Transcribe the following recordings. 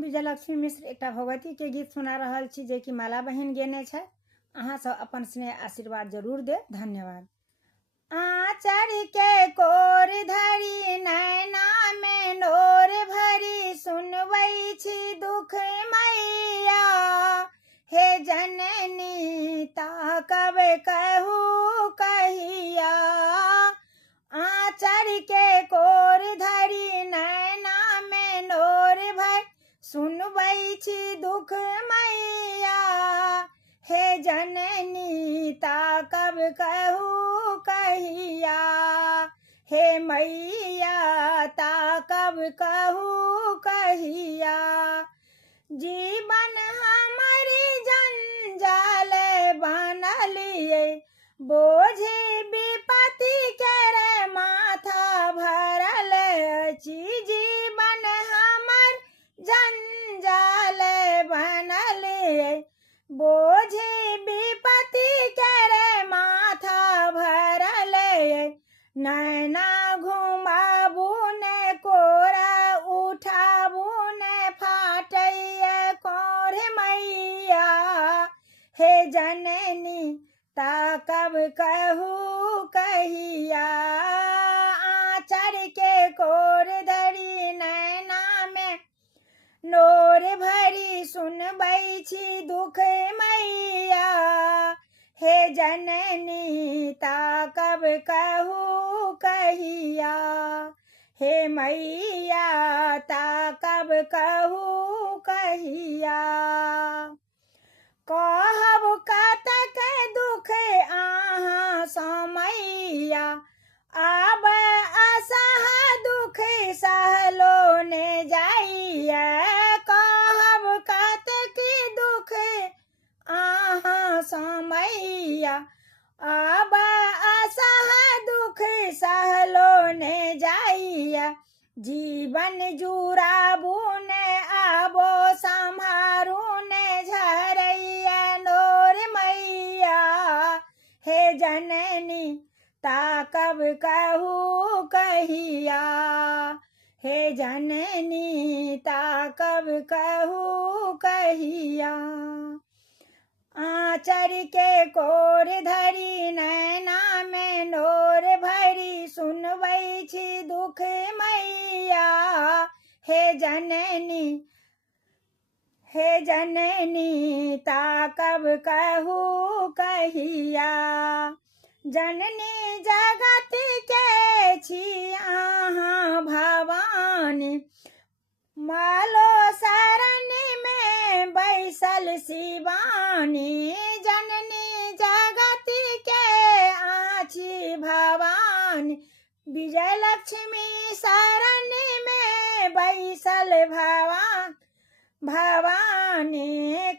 हम विजयलक्ष्मी मिश्र एक भगवती के गीत सुना रहल छी जे कि माला बहन गेने छै। अहाँ सब अपन स्नेह आशीर्वाद जरूर दे। धन्यवाद। आचर के कोर धरी नैना में नोर भरी सुनवै छी दुख मैया। हे जननी ताकब कहू कहिया। आचर के कोर धरी नैना में नोर भर सुनवै छी दुख मैया। हे जननी ताकब कहू कहिया। हे मैया ताकब कहू कहिया। जीवन हमारी जंजाल बनलिए बोझे विपत्ति के रे माथा भरल अछि। जीवन हमर जंजाल बनलिए बोझे विपत्ति के रे माथा भरल। नैना घुमाबू ने कोरा उठाबू ने फाटैया कोर मैया। हे जननी ताकब कहू कहिया। आचर के कोर धरी नैना में नोर भरी सुनबै छी दुख मैया। हे जननी ताकब कहू कहिया। हे मैया ताकब कहू कहिया। कहब कतक दुख अहाँ समैया आब असह दुख सहलो ने जाइया। कहब कतक दुख अहाँ समैया आब असह दुख सहलो ने जाइया। जीवन जुड़ाबू ने आबो सम्हारू ने झरैया नोर मैया। हे जननी ताकब कहू कहिया। हे जननी ताकब कहू कहिया। आचर के कोर धरी नैना में नोर भरी सुनबै छी दुख मैया। हे जननी ताकब कहू कहिया। जननी जगत के छी अहाँ भवानी मालो शरण में बैसल शिवानी। जननी जगत के आछि भवानी विजयलक्ष्मी शरण में बैसल भवानी।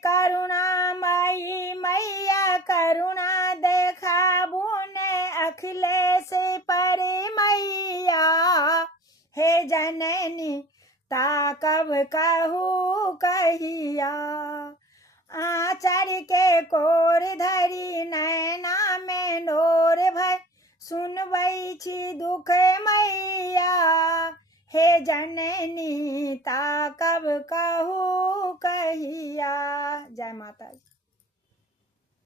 करुणा माई मैया करुणा देखाबू ने अखिलेश पर मैया। हे जननी ताकब कहू कहिया। आचर के कोर धरी नैना में नोर भर सुनबै छी दुख मैया। हे जननी ताकब कहू कहिया। जय माता दी।